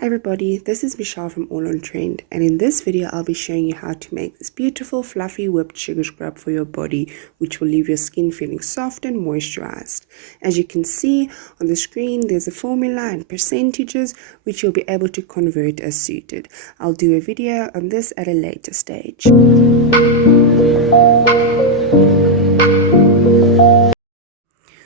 Hi everybody, this is Michelle from All on Trend, and in this video I'll be showing you how to make this beautiful fluffy whipped sugar scrub for your body, which will leave your skin feeling soft and moisturized. As you can see on the screen, there's a formula and percentages which you'll be able to convert as suited. I'll do a video on this at a later stage.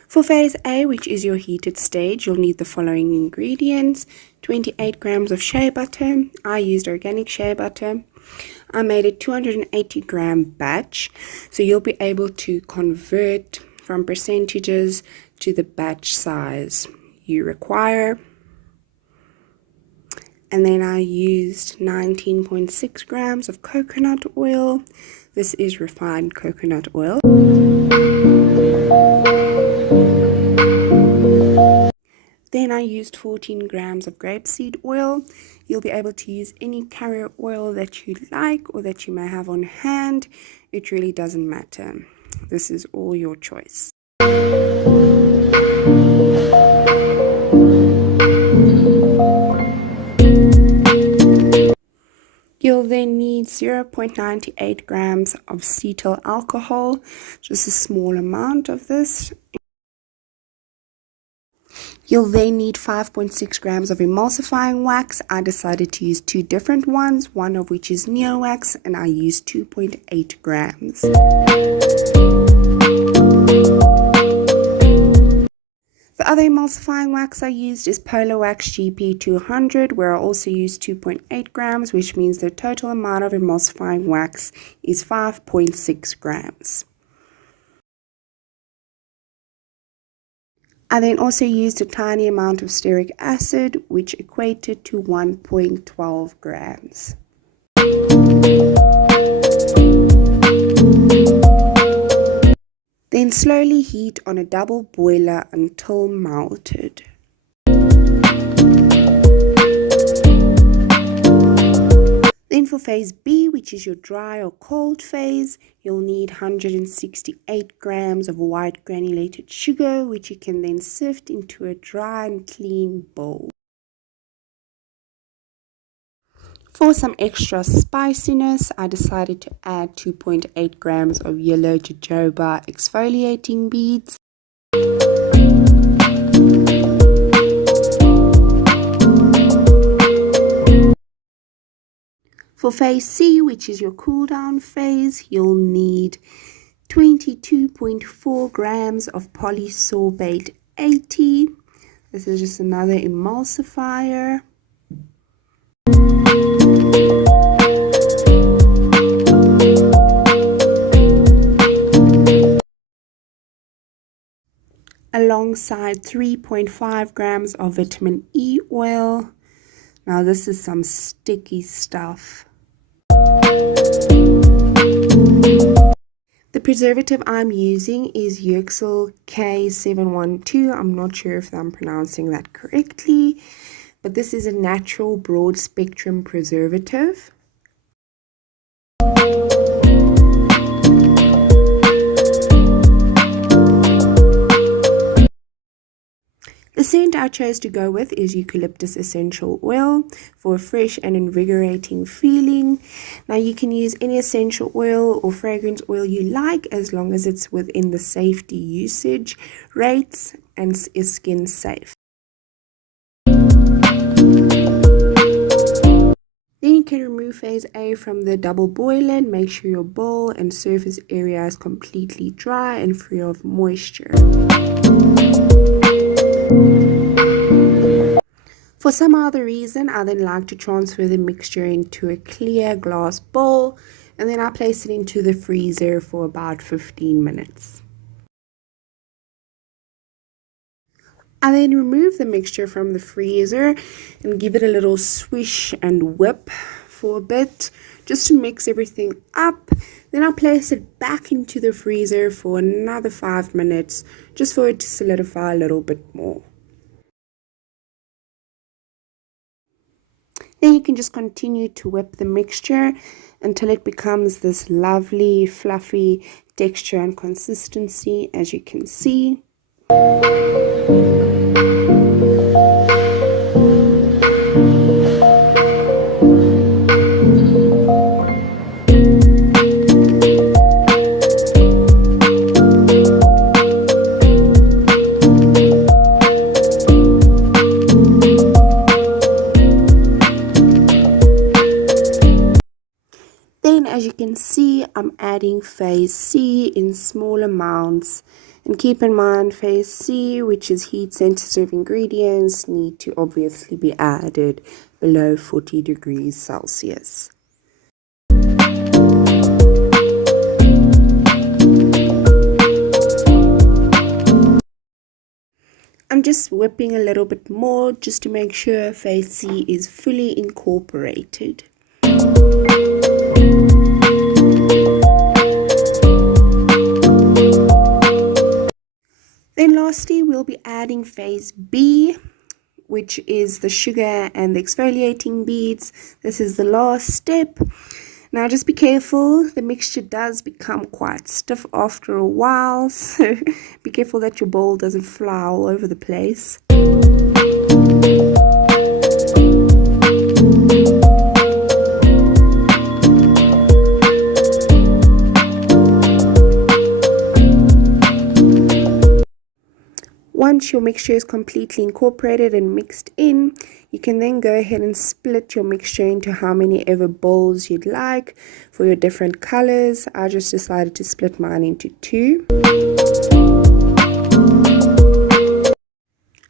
For phase A, which is your heated stage, you'll need the following ingredients: 28 grams of shea butter. I used organic shea butter. I made a 280 gram batch, so you'll be able to convert from percentages to the batch size you require. And then I used 19.6 grams of coconut oil. This is refined coconut oil. Then I used 14 grams of grapeseed oil. You'll be able to use any carrier oil that you like or that you may have on hand. It really doesn't matter. This is all your choice. You'll then need 0.98 grams of cetyl alcohol, just a small amount of this. You'll then need 5.6 grams of emulsifying wax. I decided to use two different ones, one of which is NeoWax, and I used 2.8 grams. The other emulsifying wax I used is Polar Wax GP200, where I also used 2.8 grams, which means the total amount of emulsifying wax is 5.6 grams. I then also used a tiny amount of stearic acid, which equated to 1.12 grams. Then slowly heat on a double boiler until melted. Then for phase B, which is your dry or cold phase, you'll need 168 grams of white granulated sugar, which you can then sift into a dry and clean bowl. For some extra spiciness, I decided to add 2.8 grams of yellow jojoba exfoliating beads. For phase C, which is your cool down phase, you'll need 22.4 grams of polysorbate 80. This is just another emulsifier. Alongside 3.5 grams of vitamin E oil. Now this is some sticky stuff. The preservative I'm using is Urexil K712. I'm not sure if I'm pronouncing that correctly, but this is a natural broad spectrum preservative. The scent I chose to go with is eucalyptus essential oil for a fresh and invigorating feeling. Now you can use any essential oil or fragrance oil you like, as long as it's within the safety usage rates and is skin safe. Then you can remove phase A from the double boiler and make sure your bowl and surface area is completely dry and free of moisture. For some other reason, I then like to transfer the mixture into a clear glass bowl, and then I place it into the freezer for about 15 minutes. I then remove the mixture from the freezer and give it a little swish and whip for a bit, just to mix everything up. Then I place it back into the freezer for another 5 minutes, just for it to solidify a little bit more. Then you can just continue to whip the mixture until it becomes this lovely, fluffy texture and consistency, as you can see. can see, I'm adding phase C in small amounts. And keep in mind, phase C, which is heat sensitive ingredients, need to obviously be added below 40 degrees Celsius. I'm just whipping a little bit more just to make sure phase C is fully incorporated. Then lastly, we'll be adding phase B, which is the sugar and the exfoliating beads. This is the last step. Now just be careful, the mixture does become quite stiff after a while, so be careful that your bowl doesn't fly all over the place. Once your mixture is completely incorporated and mixed in, you can then go ahead and split your mixture into how many ever bowls you'd like for your different colors. I just decided to split mine into 2.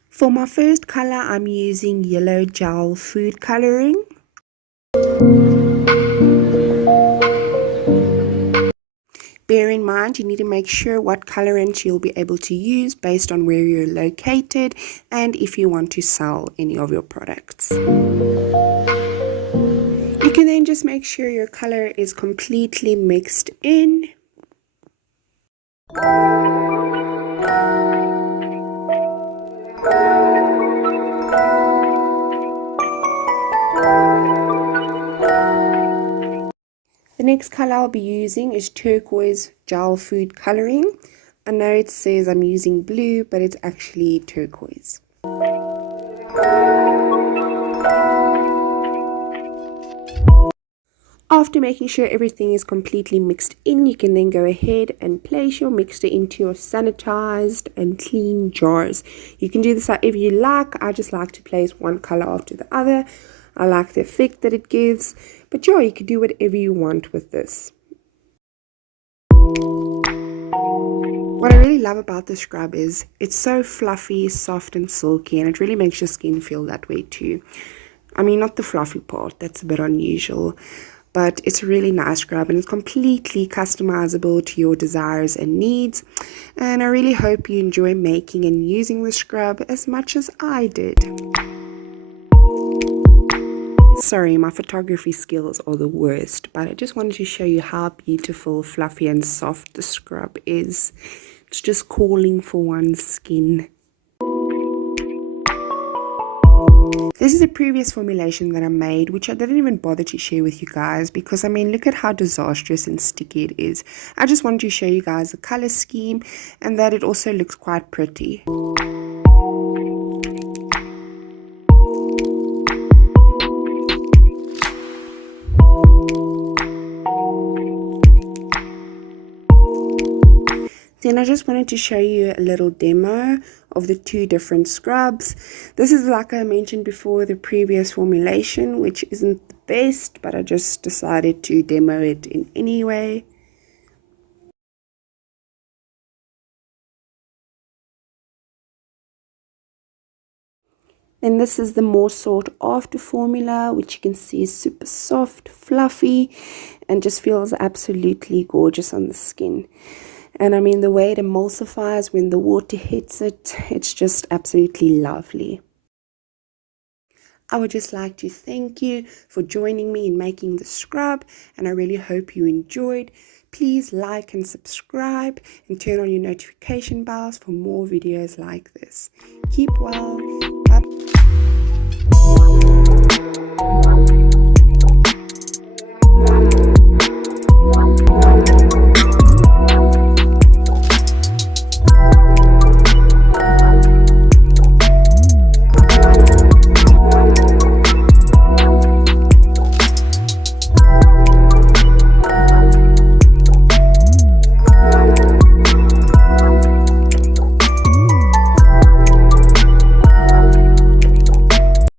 For my first color, I'm using yellow gel food coloring. Bear in mind, you need to make sure what colorant you'll be able to use based on where you're located and if you want to sell any of your products. You can then just make sure your color is completely mixed in. The next color I'll be using is turquoise gel food coloring. I know it says I'm using blue, but it's actually turquoise. After making sure everything is completely mixed in, you can then go ahead and place your mixture into your sanitized and clean jars. You can do this however you like. I just like to place one color after the other. I like the effect that it gives, but yeah, you can do whatever you want with this. What I really love about the scrub is it's so fluffy, soft and silky, and it really makes your skin feel that way too. I mean, not the fluffy part, that's a bit unusual, but it's a really nice scrub and it's completely customizable to your desires and needs. And I really hope you enjoy making and using the scrub as much as I did. Sorry, my photography skills are the worst, but I just wanted to show you how beautiful, fluffy and soft the scrub is. It's just calling for one's skin. This is a previous formulation that I made, which I didn't even bother to share with you guys because, I mean, look at how disastrous and sticky it is. I just wanted to show you guys the color scheme and that it also looks quite pretty. Then I just wanted to show you a little demo of the 2 different scrubs. This is, like I mentioned before, the previous formulation, which isn't the best, but I just decided to demo it in any way. Then this is the more sought after formula, which you can see is super soft, fluffy, and just feels absolutely gorgeous on the skin. And I mean, the way it emulsifies when the water hits it, it's just absolutely lovely. I would just like to thank you for joining me in making the scrub, and I really hope you enjoyed. Please like and subscribe and turn on your notification bells for more videos like this. Keep well.